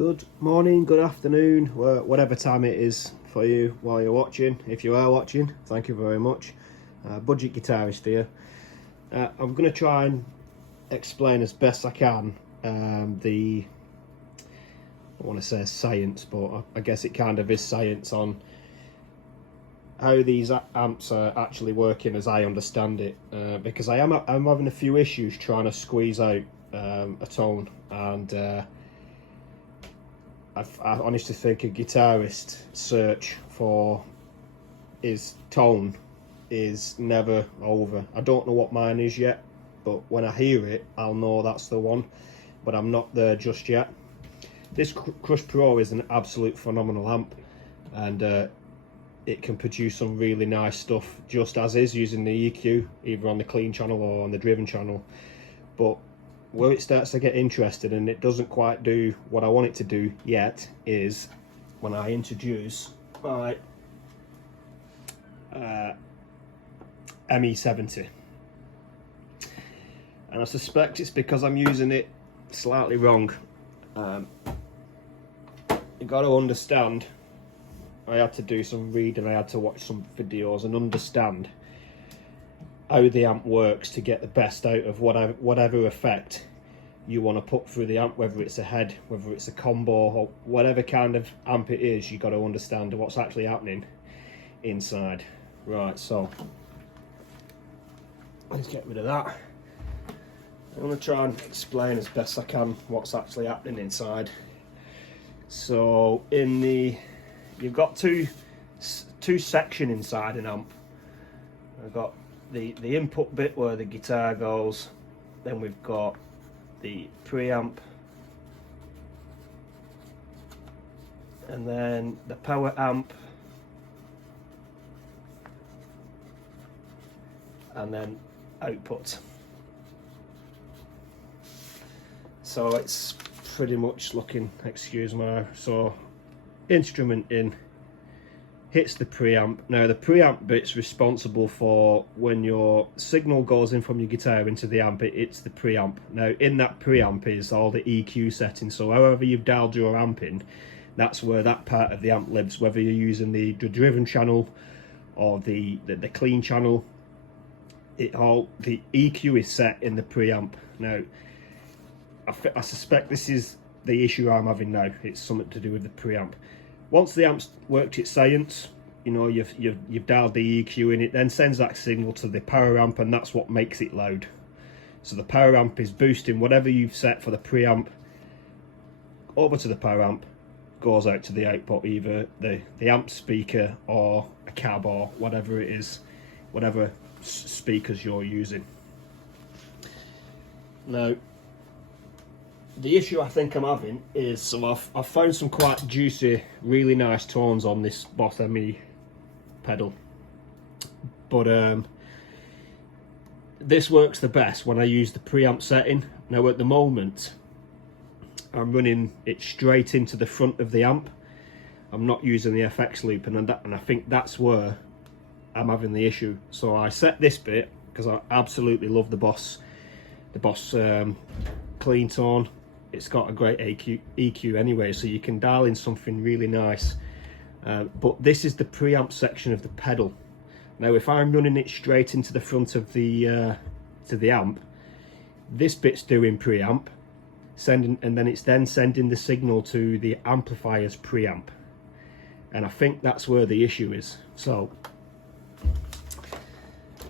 Good morning, good afternoon, whatever time it is for you while you're watching. If you are watching, thank you very much. Budget guitarist here. I'm going to try and explain as best I can I want to say science, but I guess it kind of is science on how these amps are actually working as I understand it, because I'm having a few issues trying to squeeze out a tone, and I honestly think a guitarist search for his tone is never over. I don't know what mine is yet, but when I hear it I'll know that's the one, but I'm not there just yet. This Crush Pro is an absolute phenomenal amp, and it can produce some really nice stuff just as is using the EQ, either on the clean channel or on the driven channel. But where it starts to get interesting and it doesn't quite do what I want it to do yet is when I introduce my ME70, and I suspect it's because I'm using it slightly wrong. You got to understand, I had to do some reading, I had to watch some videos and understand how the amp works to get the best out of whatever effect you want to put through the amp, whether it's a head, whether it's a combo, or whatever kind of amp it is. You got to understand what's actually happening inside. Right, so let's get rid of that. I'm going to try and explain as best I can what's actually happening inside. So you've got two sections inside an amp. I've got the input bit where the guitar goes, then we've got the preamp, and then the power amp, and then output. So it's pretty much looking, excuse my, so instrument in, hits the preamp. Now the preamp bit's responsible for when your signal goes in from your guitar into the amp, it's the preamp. Now in that preamp is all the EQ settings, so however you've dialed your amp in, that's where that part of the amp lives, whether you're using the driven channel or the clean channel. The EQ is set in the preamp. Now I suspect this is the issue I'm having now. It's something to do with the preamp. Once the amp's worked its science, you know, you've dialed the EQ in, it then sends that signal to the power amp, and that's what makes it loud. So the power amp is boosting whatever you've set for the preamp over to the power amp, goes out to the output, either the amp speaker or a cab or whatever it is, whatever speakers you're using. Now the issue I think I'm having is, so I've found some quite juicy, really nice tones on this Boss ME pedal, but this works the best when I use the preamp setting. Now at the moment I'm running it straight into the front of the amp. I'm not using the FX loop, and I think that's where I'm having the issue. So I set this bit because I absolutely love the Boss clean tone. It's got a great EQ anyway, so you can dial in something really nice. But this is the preamp section of the pedal. Now if I'm running it straight into the front of the to the amp, this bit's doing preamp, and then it's sending the signal to the amplifier's preamp. And I think that's where the issue is. So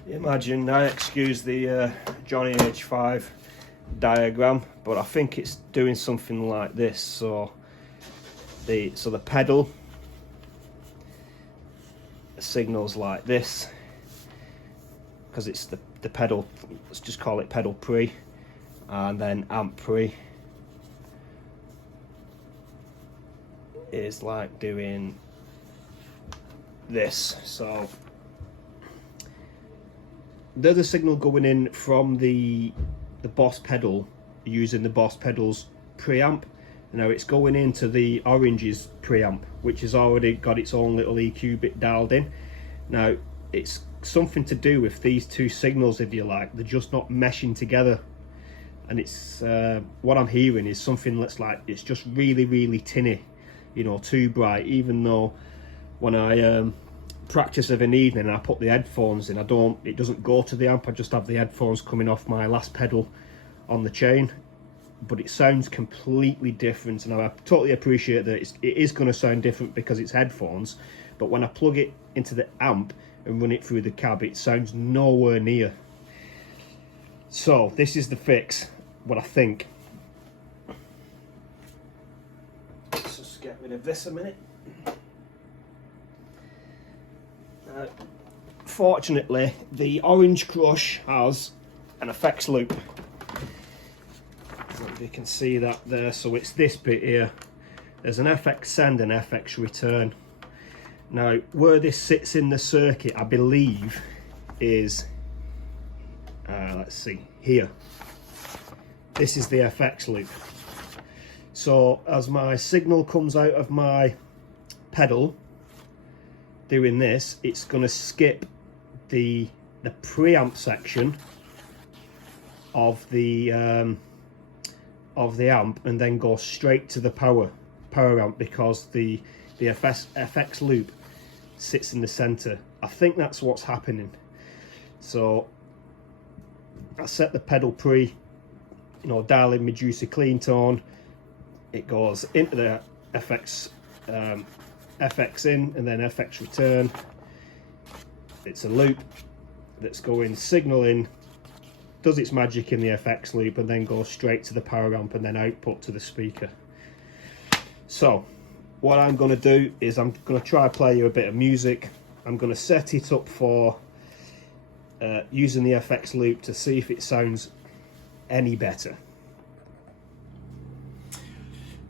imagine, I excuse the Johnny H5 diagram, but I think it's doing something like this. So the pedal signals like this, because it's the pedal, let's just call it pedal pre, and then amp pre is like doing this. So there's a signal going in from the Boss pedal using the Boss pedal's preamp. Now it's going into the Orange's preamp, which has already got its own little EQ bit dialed in. Now it's something to do with these two signals, if you like, they're just not meshing together. and it's what I'm hearing is something that's like, it's just really, really tinny, you know, too bright. Even though when I practice of an evening and I put the headphones in, it doesn't go to the amp. I just have the headphones coming off my last pedal on the chain, but it sounds completely different. And I totally appreciate that it is going to sound different because it's headphones, but when I plug it into the amp and run it through the cab, it sounds nowhere near. So this is the fix, what I think. Let's just get rid of this a minute. Fortunately, the Orange Crush has an effects loop. You can see that there. So it's this bit here. There's an FX send and FX return. Now, where this sits in the circuit, I believe, is let's see, here. This is the FX loop. So as my signal comes out of my pedal doing this, it's going to skip the preamp section of the amp and then go straight to the power amp, because the FX loop sits in the center. I think that's what's happening. So I set the pedal dial in my juicy clean tone. It goes into the FX in and then FX return. It's a loop that's going signal in, does its magic in the FX loop, and then goes straight to the power amp and then output to the speaker. So what I'm going to do is I'm going to try to play you a bit of music. I'm going to set it up for using the FX loop to see if it sounds any better.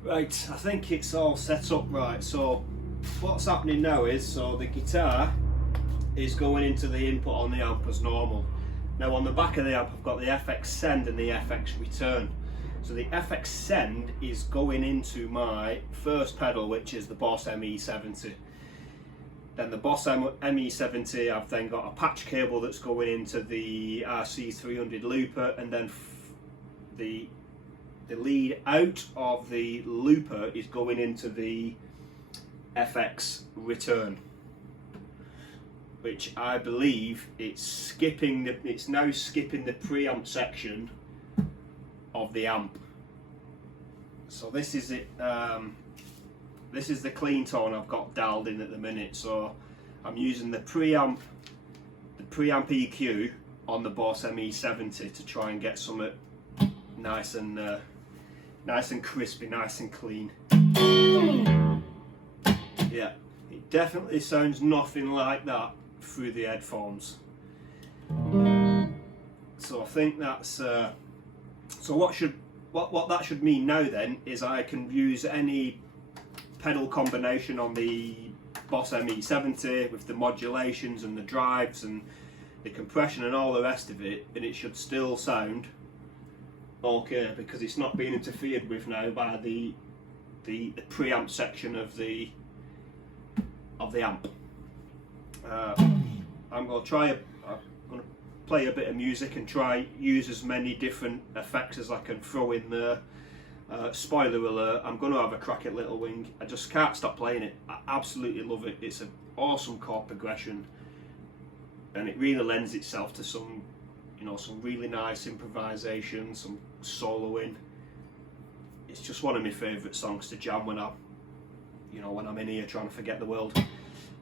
Right, I think it's all set up right. So what's happening now is, so the guitar is going into the input on the amp as normal. Now on the back of the amp I've got the FX send and the FX return. So the FX send is going into my first pedal, which is the Boss ME70. Then the Boss ME70, I've then got a patch cable that's going into the RC300 looper, and then the lead out of the looper is going into the FX return, which I believe it's now skipping the preamp section of the amp. So this is it. This is the clean tone I've got dialed in at the minute. So I'm using the preamp EQ on the Boss ME70 to try and get something nice and crispy, nice and clean. Yeah, it definitely sounds nothing like that through the headphones. So I think that's so what that should mean now then is I can use any pedal combination on the Boss ME70 with the modulations and the drives and the compression and all the rest of it, and it should still sound okay, because it's not being interfered with now by the preamp section of the amp. I'm going to play a bit of music and try use as many different effects as I can throw in there. Spoiler alert, I'm going to have a crack at Little Wing. I just can't stop playing it. I absolutely love it. It's an awesome chord progression, and it really lends itself to some really nice improvisation, some soloing. It's just one of my favourite songs to jam when I'm in here trying to forget the world.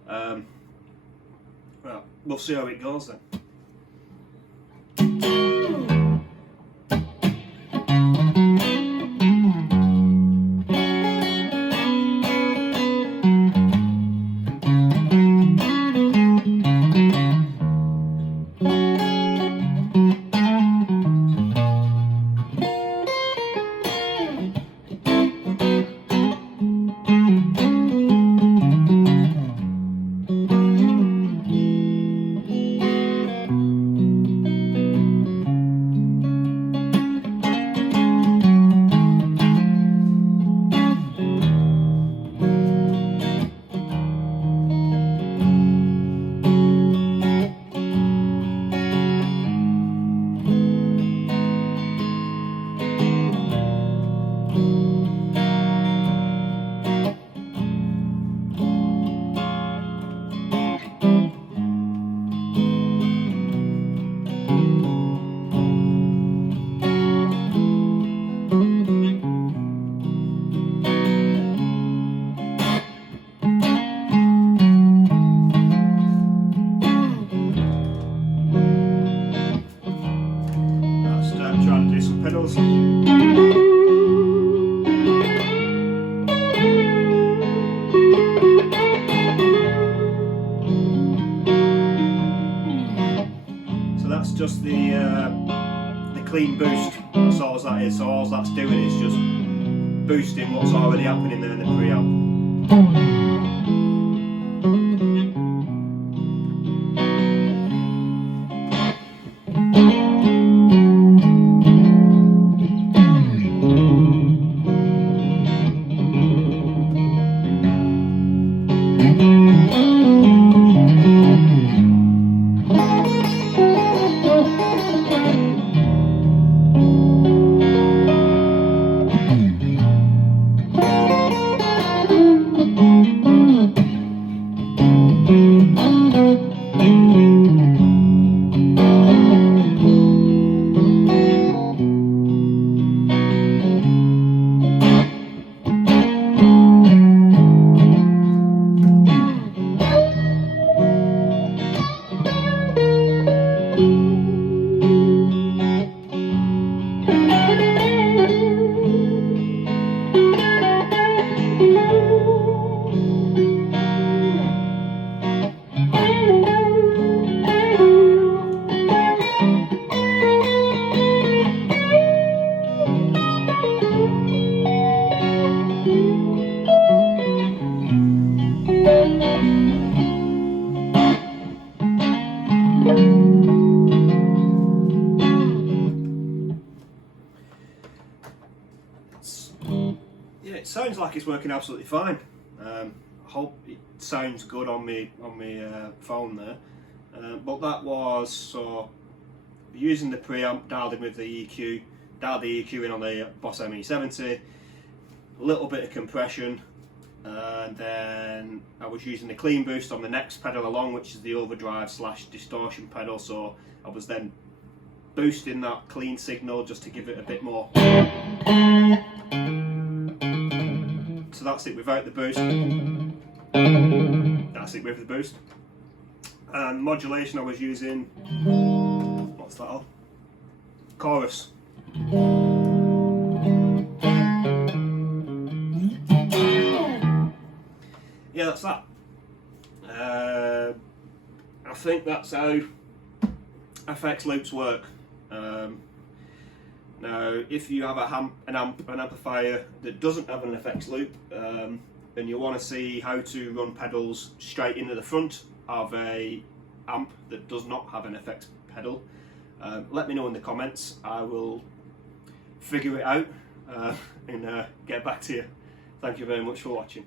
Well, we'll see how it goes then. clean boost. That's all that is. So all that's doing is just boosting what's already happening there in the preamp. Yeah, it sounds like it's working absolutely fine. I hope it sounds good on my phone there. But that was so using the preamp, dialed in with the EQ, dialed the EQ in on the Boss ME70, a little bit of compression, and then I was using the clean boost on the next pedal along, which is the overdrive / distortion pedal. So I was then boosting that clean signal just to give it a bit more. So that's it without the boost. That's it with the boost. And modulation I was using, what's that on? Chorus. Yeah, that's that. I think that's how FX loops work. Now, if you have an amplifier that doesn't have an FX loop, and you want to see how to run pedals straight into the front of a amp that does not have an FX pedal, let me know in the comments. I will figure it out and get back to you. Thank you very much for watching.